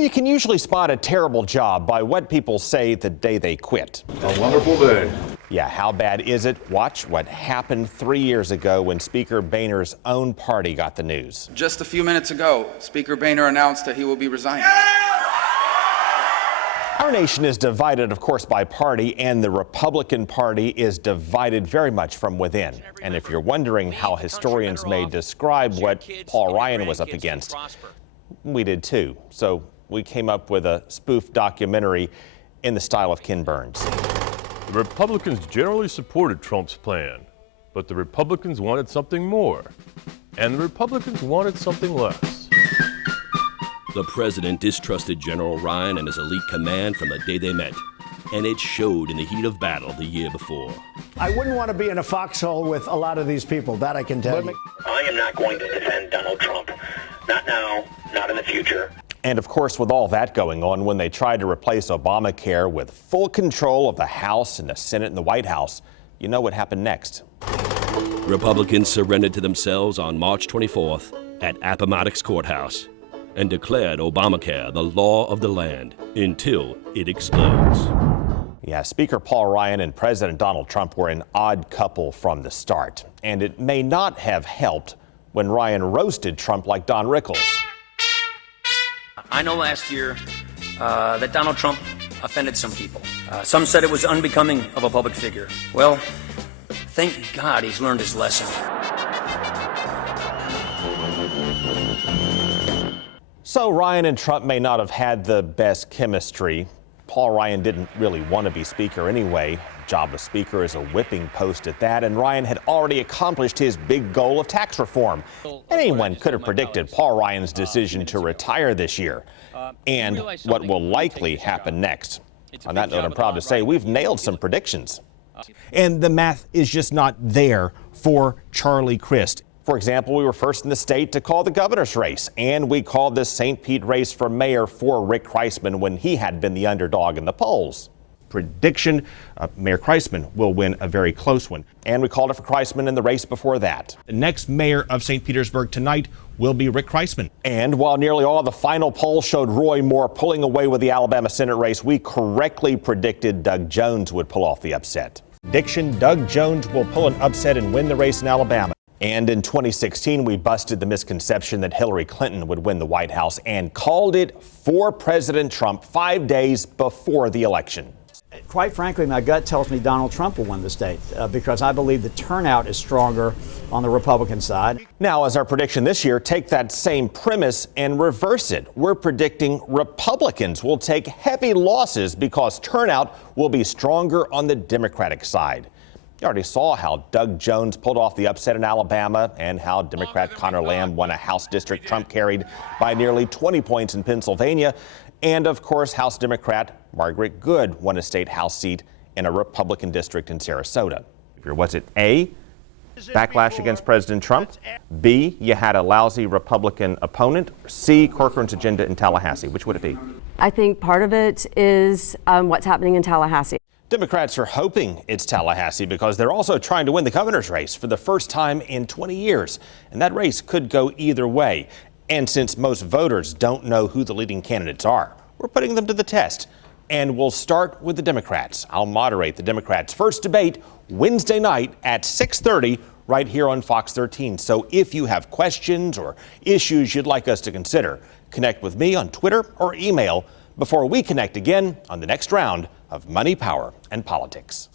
Well, you can usually spot a terrible job by what people say the day they quit. A wonderful day. Yeah, how bad is it? Watch what happened 3 years ago when Speaker Boehner's own party got the news. Just a few minutes ago, Speaker Boehner announced that he will be resigning. Our nation is divided, of course, by party, and the Republican Party is divided very much from within. And if you're wondering how historians may describe what Paul Ryan was up against, we did too. So we came up with a spoof documentary in the style of Ken Burns. The Republicans generally supported Trump's plan, but the Republicans wanted something more, and the Republicans wanted something less. The president distrusted General Ryan and his elite command from the day they met, and it showed in the heat of battle the year before. I wouldn't want to be in a foxhole with a lot of these people, that I can tell you. I am not going to defend Donald Trump. Not now, not in the future. And of course, with all that going on, when they tried to replace Obamacare with full control of the House and the Senate and the White House, you know what happened next. Republicans surrendered to themselves on March 24th at Appomattox Courthouse and declared Obamacare the law of the land until it explodes. Yeah, Speaker Paul Ryan and President Donald Trump were an odd couple from the start. And it may not have helped when Ryan roasted Trump like Don Rickles. I know last year that Donald Trump offended some people. Some said it was unbecoming of a public figure. Well, thank God he's learned his lesson. So Ryan and Trump may not have had the best chemistry. Paul Ryan didn't really want to be Speaker anyway. Job of Speaker is a whipping post at that, and Ryan had already accomplished his big goal of tax reform. Anyone could have predicted Paul Ryan's decision to retire this year and what will likely happen next. On that note, I'm proud to say we've nailed some predictions. And the math is just not there for Charlie Crist. For example, we were first in the state to call the governor's race, and we called the St. Pete race for mayor for Rick Kreisman when he had been the underdog in the polls. Prediction, Mayor Kreisman will win a very close one. And we called it for Kreisman in the race before that. The next mayor of St. Petersburg tonight will be Rick Kreisman. And while nearly all the final polls showed Roy Moore pulling away with the Alabama Senate race, we correctly predicted Doug Jones would pull off the upset. Prediction, Doug Jones will pull an upset and win the race in Alabama. And in 2016, we busted the misconception that Hillary Clinton would win the White House and called it for President Trump 5 days before the election. Quite frankly, my gut tells me Donald Trump will win the state because I believe the turnout is stronger on the Republican side. Now, as our prediction this year, take that same premise and reverse it. We're predicting Republicans will take heavy losses because turnout will be stronger on the Democratic side. You already saw how Doug Jones pulled off the upset in Alabama and how Democrat Conor Lamb won a House district Trump carried by nearly 20 points in Pennsylvania. And of course, House Democrat Margaret Good won a state House seat in a Republican district in Sarasota. Was it A, backlash against President Trump? B, you had a lousy Republican opponent? Or C, Corcoran's agenda in Tallahassee? Which would it be? I think part of it is what's happening in Tallahassee. Democrats are hoping it's Tallahassee because they're also trying to win the governor's race for the first time in 20 years. And that race could go either way. And since most voters don't know who the leading candidates are, we're putting them to the test. And we'll start with the Democrats. I'll moderate the Democrats' first debate Wednesday night at 6:30 right here on Fox 13. So if you have questions or issues you'd like us to consider, connect with me on Twitter or email before we connect again on the next round of Money, Power, and Politics.